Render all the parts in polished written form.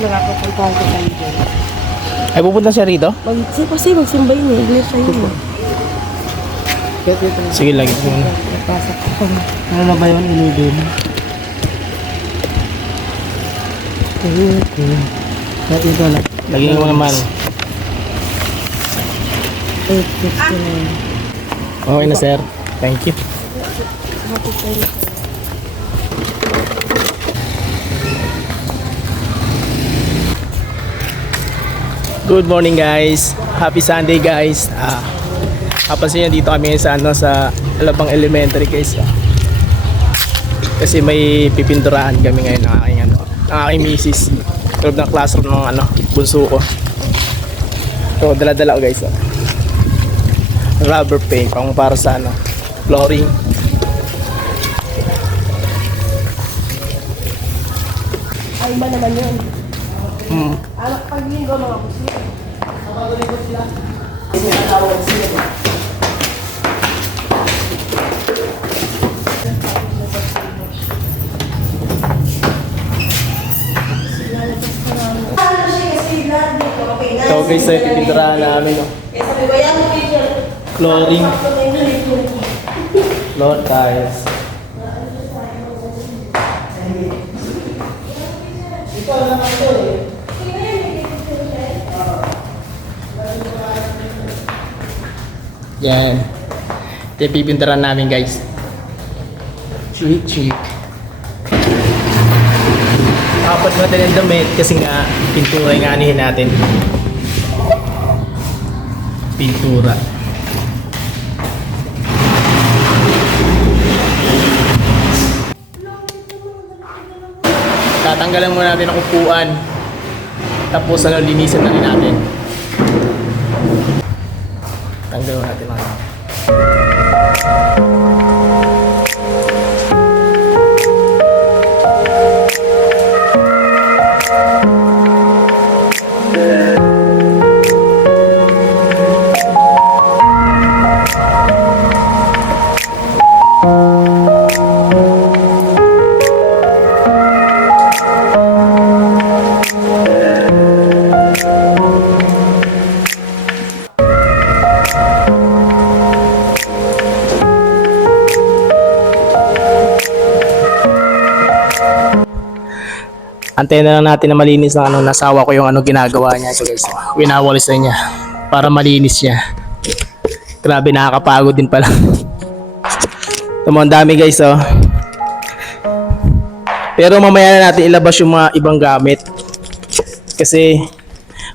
Nakakapuntahan ko tayo dyan. Ay, pupunta siya rito? Kasi magsimba yun eh. Iglesia yun eh. Sige, lagi ko muna. Napasok ko. Ano na ba yun? Ilibin. Dati ito lang. Lagi mo naman. 8:59. Okay na, sir. Thank you. Happy time. Good morning, guys. Happy Sunday, guys. Kapansin nyo, dito kami sa Alabang Elementary, guys. Kasi may pipinturahan kami ngayon ng aking misis. Loob ng classroom ng bunso ko. So, dala-dala ko, guys. Rubber paint pang para sa flooring. Ay, iba naman yun. Anak pag linggo mga kusi. So, guys, ay pipinturahan namin. Flooring. Floor tiles. Yan. Ito yung pipinturahan namin, guys. Cheap. Apat natin ang damit kasi nga pintura yung anihin natin. Pintura. Tatanggalan muna natin ang upuan. Tapos linisan na rin natin. Tanggalin natin mga. Antayin na lang natin na malinis ng nasawa ko yung ginagawa niya. So guys, winawalis na niya para malinis siya. Grabe, nakakapagod din pala. Ito mo, ang dami, guys, oh. Pero mamaya na natin ilabas yung mga ibang gamit. Kasi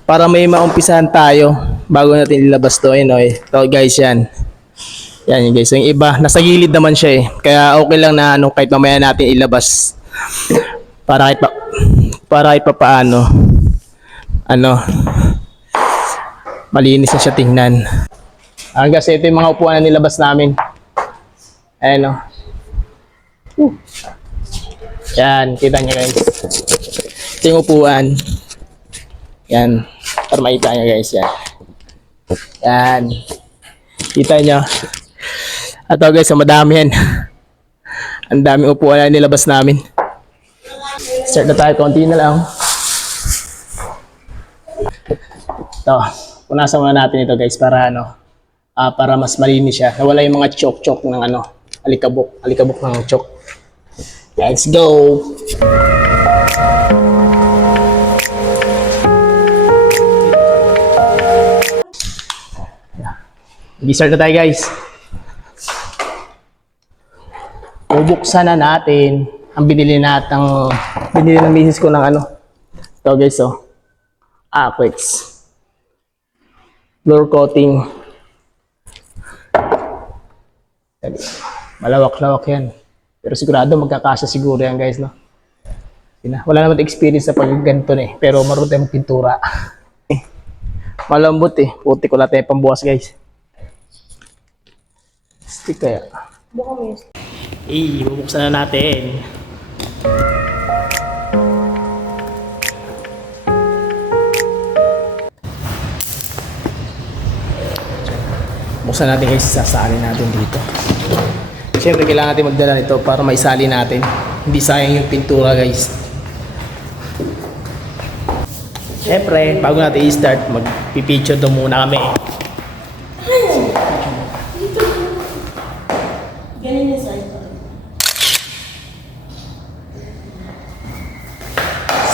para may maumpisahan tayo bago natin ilabas to. Ito, guys, yan. Yan, guys. Yung iba, nasa gilid naman siya eh. Kaya okay lang na kahit mamaya natin ilabas. Para kahit pa paano malinis na siya tingnan. Hanggang ito yung mga upuan na nilabas namin. Ayan, yan, kita nyo, guys. Ito yung upuan. Yan, para makita nyo, guys. Yan, kita nyo. At guys, madami yan. Ang daming upuan na nilabas namin. Start na tayo, konti na lang. Ito, punasan muna natin ito, guys, para para mas malinis siya. Nawala yung mga chok-chok ng alikabok ng chok. Let's go. Start na tayo, guys. Bubuksan na natin ang binili ng misis ko ng ito, guys, Aquex floor coating. Malawak-lawak yan, pero sigurado magkakasya siguro yan, guys, no? Wala naman experience sa pagganto pero marunong tayong pintura. Malambot puti ko lahat pambukas, guys. Stick kaya bubuksan na natin. Buksan natin, guys, sasali natin dito. Siyempre kailangan natin magdala nito para maisali natin. Hindi sayang yung pintura, guys. Siyempre, bago natin i-start, magpipicture daw muna kami. Ganyan yung size ko.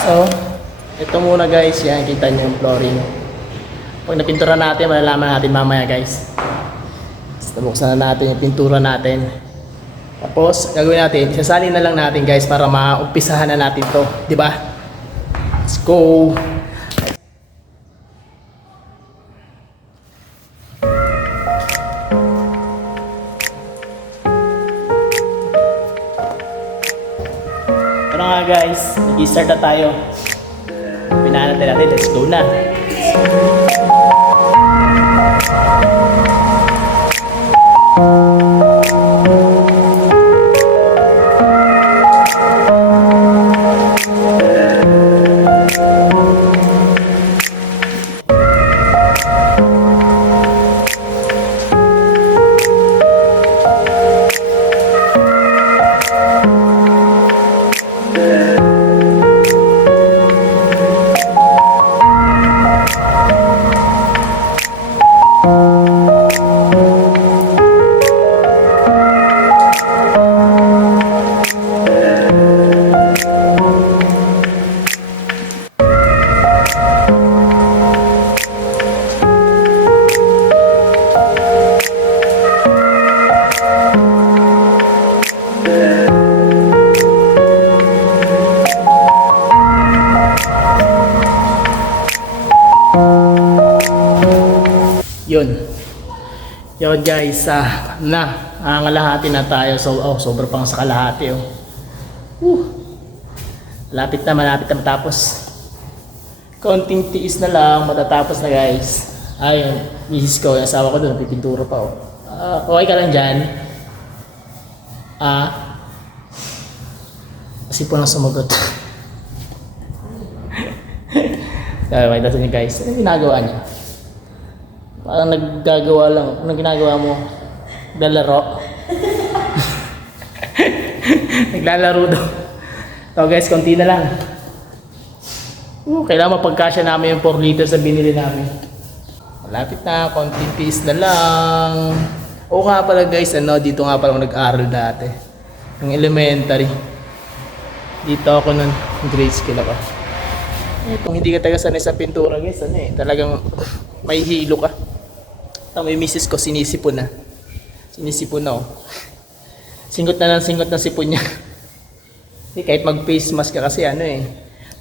So, ito muna guys, yan, kita nyo yung flooring. Pag napintura natin, malalaman natin mamaya guys. Basta buksan na natin yung pintura natin. Tapos, gagawin natin, isasalin na lang natin guys para maumpisahan na natin to, di ba? Let's go! Tara nga guys, mag-start na tayo. Pinahanap natin, let's go na. Yun guys, nangangalahati na tayo. So, sobra pang sa kalahati Malapit na matapos. Konting tiis na lang, matatapos na guys. Ayun, misis ko, yung asawa ko doon, pipintura pa okay ka lang dyan? Kasi po nang sumagot. Kaya may dato niya guys, ano ginagawa niya? Parang naggagawa lang. Anong ginagawa mo? Naglalaro? Naglalaro daw. So guys, konti na lang. Kailangan mapagkasya namin yung 4 liters na binili namin. Malapit na, konting tiis na lang. Oo nga pala guys, dito nga pala ako nag-aral dati. Yung elementary. Dito ako nun, grade school ako. Kung hindi ka tagasanay sa pintura guys, talagang may hilo ka. May misis ko, sinisipon na. Sinisipon na Singot na ng sipon niya. Kahit mag-face mask ka kasi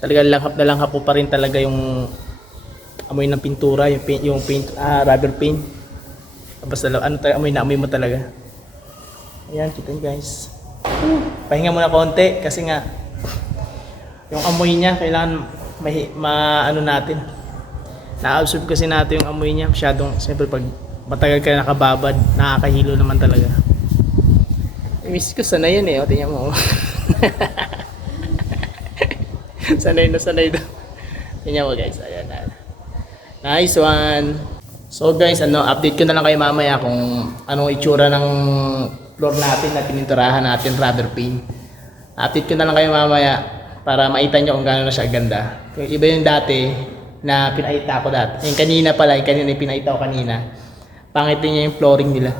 talagang langhap na langhap po pa rin talaga yung amoy ng pintura, yung paint, rubber paint. Basta amoy na amoy mo talaga. Ayan, kita nyo guys. Pahinga muna konti kasi nga yung amoy niya kailangan natin. Na-absorb kasi natin yung amoy niya. Masyadong, siyempre pag matagal ka nakababad, nakakahilo naman talaga. Miss ko, sanay yan O, tingnan mo. sanay daw. Tingnan mo guys, ayan na. Nice one. So guys, update ko na lang kayo mamaya kung anong itsura ng floor natin na pininturahan natin, rubber paint. Update ko na lang kayo mamaya para makita nyo kung gaano na siya ganda. Kung iba yung dati, na pinaita ko dati. Yung kanina pala, yung pinaita ko kanina. Pangit niya yung flooring nila.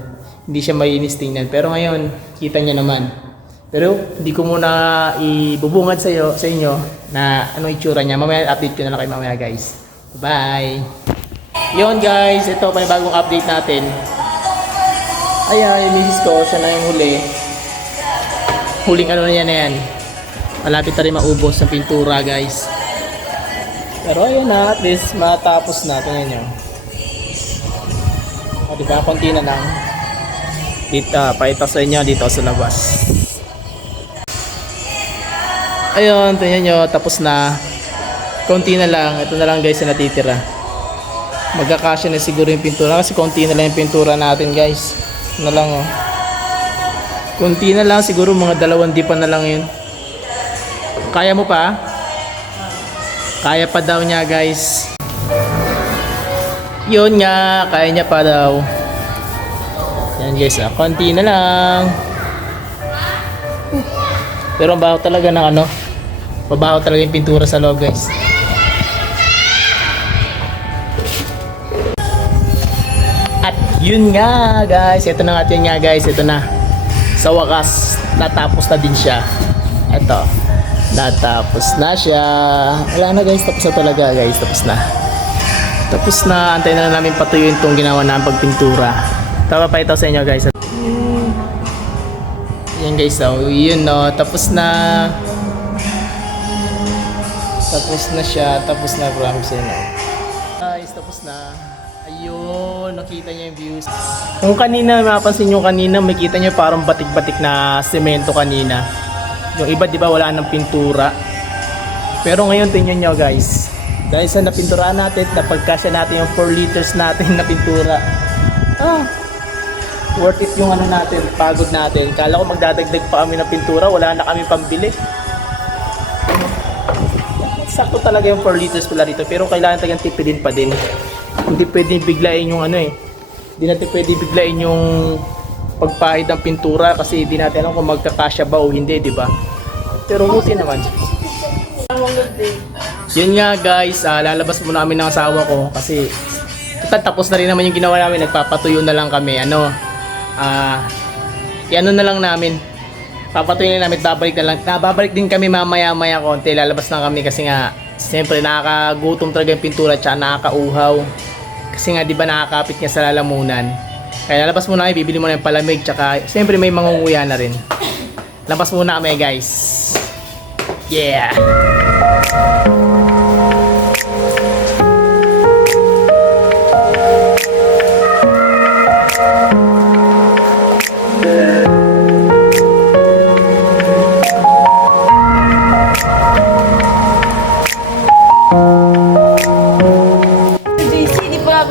Hindi siya malinis tingnan. Pero ngayon, kita niya naman. Pero hindi ko muna ibubungad sa inyo na anong itsura niya. Mamaya update ko na lang kayo mamaya guys. Bye! Yun guys, ito pa yung bagong update natin. Ayan, yung misis ko, siya na yung huli. Huling na yan. Malapit na rin maubos ng pintura guys. Pero ayun na, at least matapos na. Tingnan nyo. Diba, konti na lang. Dito, pakita sa inyo dito sa labas. Ayun, tingnan nyo, tapos na. Konti na lang. Ito na lang guys na natitira. Magkakasya na siguro yung pintura kasi konti na lang yung pintura natin guys. Ito na lang konti na lang, siguro mga 2 dipan na lang yun. Kaya mo pa? Kaya pa daw niya guys. Yun nga, kaya niya pa daw. Yan guys, konti na lang. Pero ang baho talaga ng mabaho talaga yung pintura sa loob guys. Yun nga guys, ito na nga, yun nga guys, ito na. Sa wakas, natapos na din siya. Ito, natapos na siya. Wala na guys, tapos na talaga guys, tapos na. Tapos na, antayin na lang namin patuyuin itong ginawa namin pagpintura. Tama pa ito sa inyo guys. Yan guys, so yun no, tapos na. Tapos na siya, tapos na, promise yun no. Guys, tapos na. Ayun, nakita niyo yung views. Kung kanina, mapapansin nyo kanina, makita nyo parang batik-batik na semento kanina. Yung iba, di ba, wala nang pintura. Pero ngayon, tingnan nyo guys. Dahil sa napinturaan natin, napagkasya natin yung 4 liters natin na pintura. Worth it yung ano natin, pagod natin. Kala ko magdadagdag pa kami ng pintura, wala na kami pambili. Sakto talaga yung 4 liters pala rito, pero kailangan talagang tipidin pa din. Hindi pwedeng biglain yung ano eh. Hindi natin pwedeng biglain yung pagpahid ng pintura kasi hindi natin alam kung magkakasya ba o hindi, di ba? Pero buti naman. Yun nga guys, lalabas muna kami ng asawa ko kasi tapos na rin naman yung ginawa namin, nagpapatuyo na lang kami. Ano na lang namin. Papatuloy na namin, babalik na lang. Babalik din kami mamaya-maya konti. Lalabas na kami kasi nga siyempre nakakagutom talaga yung pintura at nakakauhaw. Kasi nga 'di ba nakakapit nga sa lalamunan. Kaya lalabas muna kami, bibili muna yung palamig tsaka siyempre may mangunguya na rin. Labas muna kami guys. Yeah.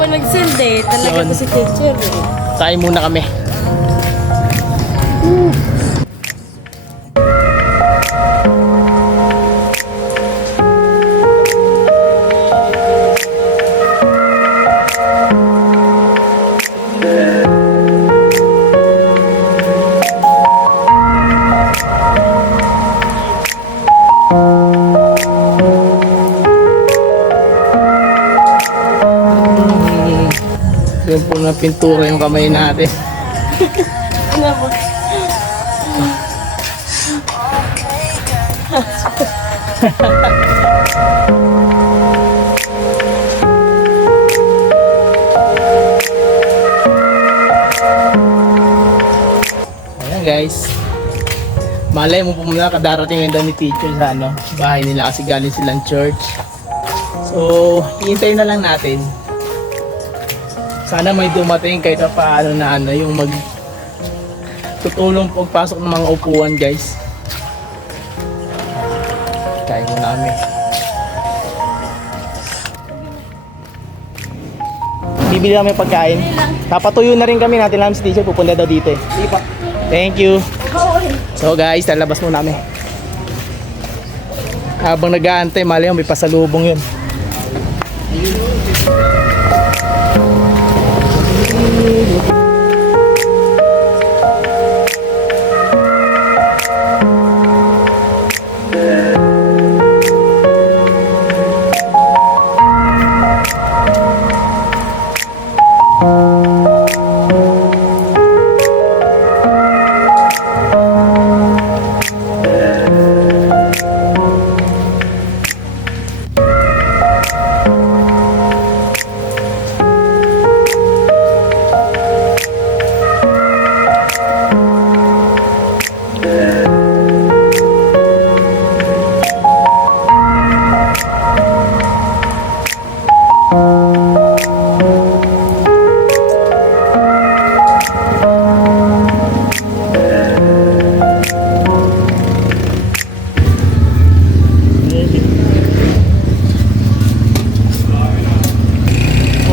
Nag-send eh. Talaga Yun. ko si teacher eh. Kain muna kami. Yung po na pintura yung kamay natin. Ano ba? Ayan guys. Malay mo po muna kadarating yung daw ni teacher sa bahay nila kasi galing silang church. So, hihintayin na lang natin. Sana may dumating kahit na paano na yung tutulong pagpasok ng mga upuan guys. Kain muna kami. Bibili kami pagkain. Papatuyo na rin kami, natin lang si teacher pupunta daw dito eh. Thank you. So guys, lalabas muna kami. Habang nag-aantay, mali may pasalubong yun.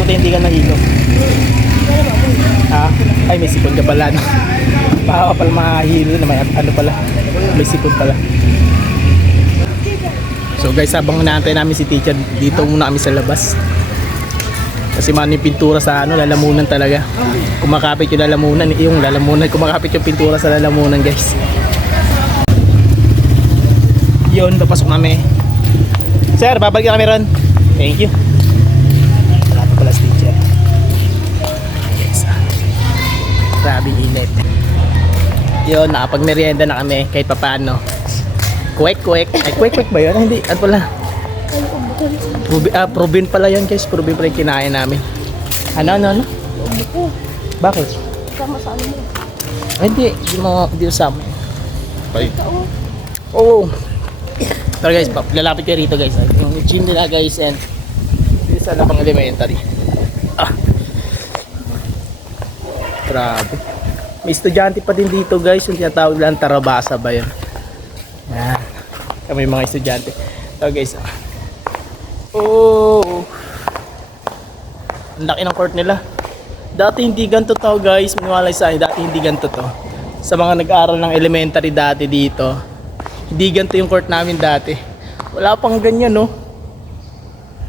Hindi ka nahilo. Ha? Ay, may sipon ka pala. No? Baka pala mahilo na may ano pala. May sipon pala. So guys, habang naantay namin si teacher, dito muna kami sa labas. Kasi man yung pintura sa lalamunan talaga. Kumakapit yung lalamunan, kumakapit yung pintura sa lalamunan guys. Yun, papasok kami. Sir, babalik kami ron. Thank you. Wala pa pala si teacher. Yes. Grabing init. Yun, nakapag-merienda na kami kahit papaano. Kwek-kwek. Ay, kwek-kwek ba yun? Ay, hindi. Ano pala? Probin pala yun guys. Probin pala yung kinain namin. Ano? Bakit? Sama sa ano mo. Ay, hindi usama. Oo. Pero guys, lalapit kayo rito guys. Yung gym nila guys and dito sa lapang elementary. Grabe. May estudyante pa din dito guys. Yung tinatawag lang Tarabasa ba yun? Yan. Kami mga estudyante. Ito guys. Oh. Ang laki ng court nila. Dati hindi ganito to guys. Maniwala sa akin. Dati hindi ganito to. Sa mga nag-aaral ng elementary dati dito. Hindi ganito yung court namin dati. Wala pang ganyan no.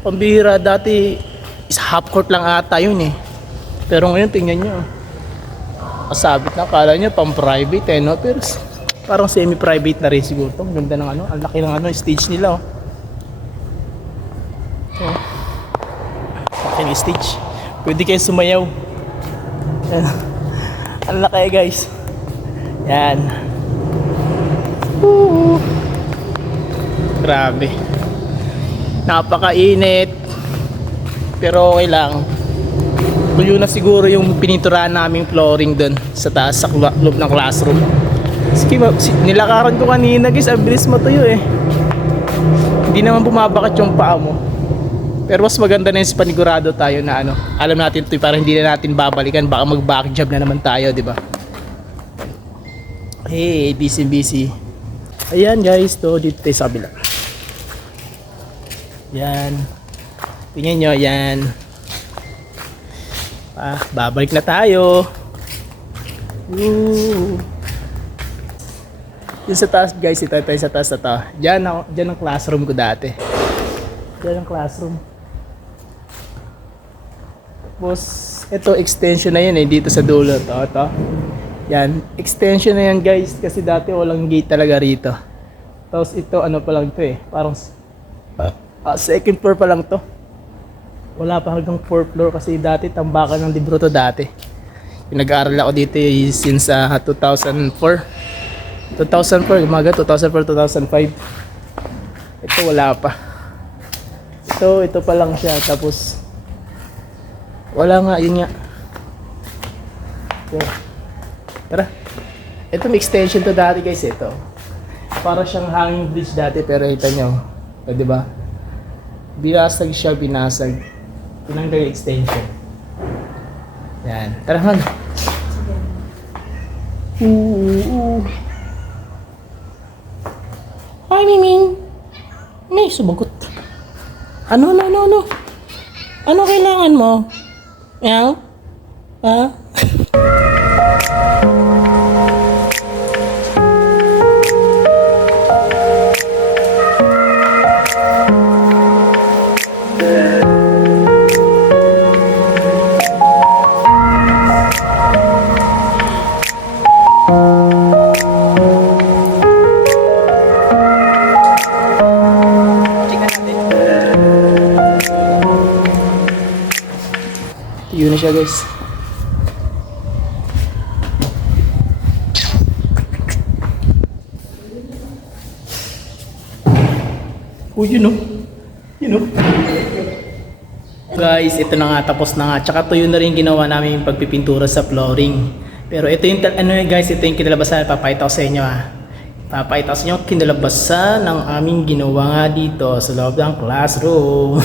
Pambihira dati. Is half court lang ata yun eh. Pero ngayon tingnan nyo. Kasabit na, akala nyo pang private eh no, pero parang semi-private na rin siguro to. Ang ganda ng ano, ang laki ng ano, stage nila oh. Laki ng stage. Pwede kayo sumayaw. Yan. Ang laki guys. Yan. Woo. Grabe. Napakainit. Pero okay lang. Tuyo na siguro yung pininturahan naming flooring doon sa taas sa loob ng classroom. Sige, nilakaran ko kanina guys, ang bilis matuyo eh. Hindi naman bumabakit yung paa mo. Pero mas maganda na yung panigurado tayo na ano, alam natin ito para hindi na natin babalikan, baka mag-back job na naman tayo, di ba? Hey, busy. Ayan guys, to dito tayo sa kabila. Yan. Tingnan nyo, yan. Babalik na tayo. Yung sa taas guys, ito tayo sa taas na to. Diyan ang classroom ko dati. Diyan ang classroom. Tapos, ito extension na yun eh, dito sa dulo. Ito. Yan, extension na yan guys, kasi dati walang gate talaga rito. Tapos ito, ano pa lang ito eh, parang second floor pa lang to. Wala pa hanggang 4th floor kasi dati tambakan ng libro to dati. Yung nag-aaral ako dito since 2004. 2004, umaga 2004, 2005. Ito wala pa. Ito pa lang siya tapos wala nga, yun nga. Tara. Ito may extension to dati guys, ito. Para siyang hanging bridge dati pero ito nyo. Di ba? Binasag siya, binasag. Tinanggal yung extension. Yan. Tara man. Hi, Miming. May sumagot. Ano? Ano kailangan mo? Meow? Ha? Yun na siya guys. Oh, you know. Guys, ito na nga, tapos na nga. Tsaka to yun na rin ginawa namin yung pagpipintura sa flooring. Pero ito yung, guys, ito yung kinalabasan. Papakita ko sa inyo Papakita ko sa inyo kinalabasan ng aming ginawa nga dito sa loob ng classroom.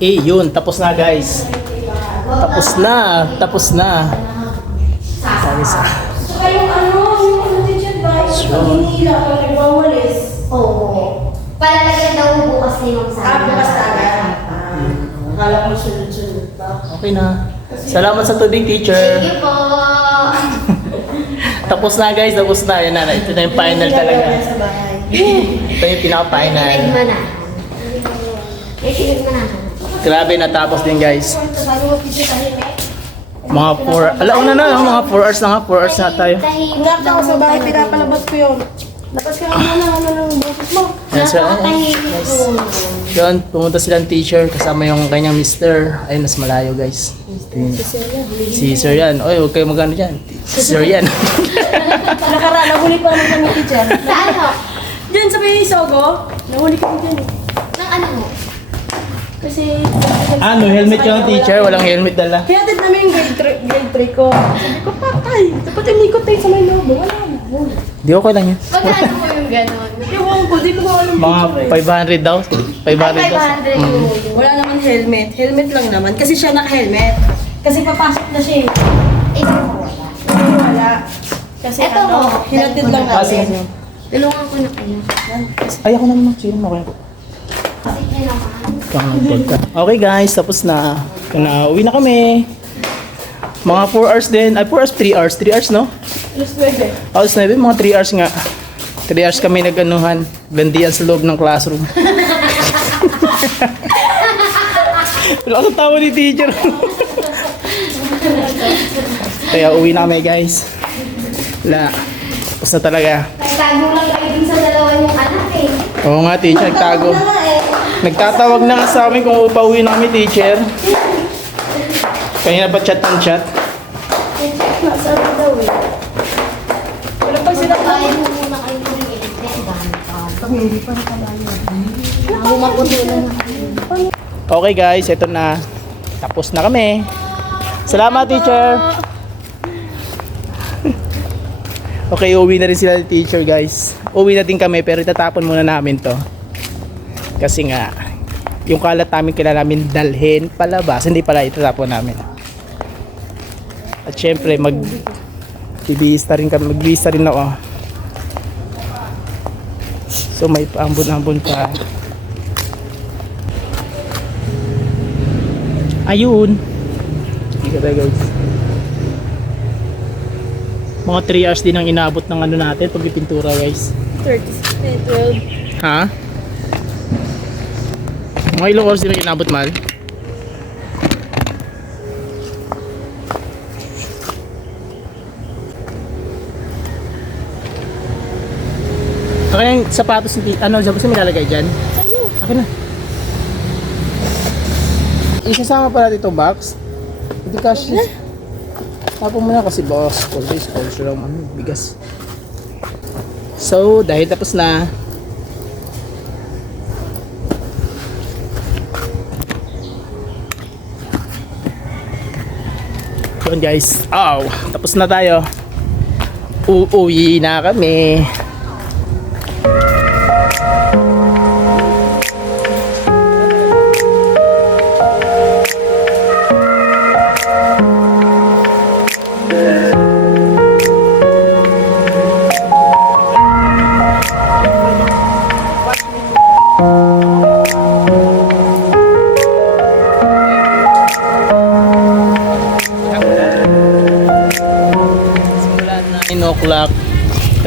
Yun, tapos na guys. Tapos na. Sabi sa. Saka yung yung teacher ba? Yung hinila ko, nagwawalis. Oo. Palalagyan daw bukas na yung sana. Bukas talaga. Akala ko sunod-sunod pa. Okay na. Salamat sa tubig, teacher. Thank you po. Tapos na guys, tapos na. Yan na, ito na yung final talaga. Sa bahay. Ito yung pinaka-final. Kinig mo na. May kinig mo na. Grabe, natapos din guys. Sabi mo, pizza tayo eh. Mga 4, alauna na, mga 4 hours na nga, 4 hours na tayo. Ingat ako sa bahay, pinapalabas ko yun. Labas ka naman na ano ng boses mo. Yes, sir. Yun, pumunta silang teacher kasama yung kanyang mister. Ayun, mas malayo guys. Si Sir yan. Oy, huwag kayo magano dyan. Si Sir yan. Nakaraan, nahuli pa naman kami teacher. Saan ho? Diyan sa may Sogo, nahuli kami dyan eh. Nang ano mo? Kasi... Ano, helmet yung teacher? Walang helmet dala. Hinatid namin yung grade 3 ko. Sabi ko, patay. Dapat inikot tayo sa may lobo. Wala na. Di okay lang yun. Magkano mo yung ganon? Ewan ko, di ko alam. Mga 500 daw. 500 Ay, daw. 500 yung Wala naman helmet. Helmet lang naman. Kasi siya naka-helmet. Kasi papasok na siya eh. Eh, wala. Hindi wala. Kasi Eto ano, mo. hinatid lang Ah, sige, namin. sige. Tulungan ko na kayo. Ay, ako naman. Sige, okay. Kasi kayo naman. Okay guys, tapos na. Uwi na kami. Mga 4 hours din. Ay, 4 hours, 3 hours. 3 hours, no? Alas 9. Alas 9, mga 3 hours nga. 3 hours kami nag-anuhan. Gandian sa loob ng classroom. Wala ka tawa ni teacher. Kaya uwi na kami guys. Wala. Tapos na talaga. Nagtago lang kayo dun sa dalawa yung anak eh. Oo nga teacher, nagtago. Nagtatawag na nga sa amin kung upauwi na kami teacher. Kanina pa chat ng chat. Nasaan daw eh. Wala pa sila Bayan mo muna kayo ng internet. Dami pa. Kami hindi pa nakalayo. Ako maputulong na kayo. Okay guys, ito na. Tapos na kami. Salamat teacher. Okay, uwi na rin sila ni teacher guys. Uwi na din kami pero itatapon muna namin to. Kasi nga, yung kalat namin kailangan namin dalhin palabas. Hindi pala itatapon namin. At syempre, magbibista rin kami. Magbibista rin ako. So may paambon-ambon pa. Ayun. Hindi ka guys. Mga 3 hours din ang inaabot ng ano natin pagpipintura guys. 12. Ha? Mga ilang oras din ang inabot mahal? Ako yung sapatos ni ano, gusto mo ilalagay dyan? Akin na. Isasama pala dito box. Hindi kasi. Tapos mo na kasi boss. Sponsor lang bigas. So, dahil tapos na. Yun guys. Oh, tapos na tayo. Uuwi na kami. Simula 9 o'clock.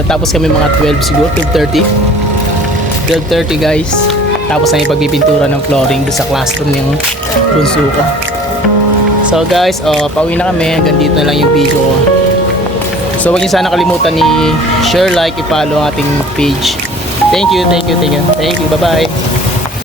Tapos kami mga 12 siguro, 12:30. 12:30 guys. Tapos na yung pagpipintura ng flooring doon sa classroom yung bunso ko. So guys, pauwi na kami. Hanggang dito na lang yung video ko. So huwag niyo sana kalimutan ni share, like, i-follow ang ating page. Thank you. Bye-bye.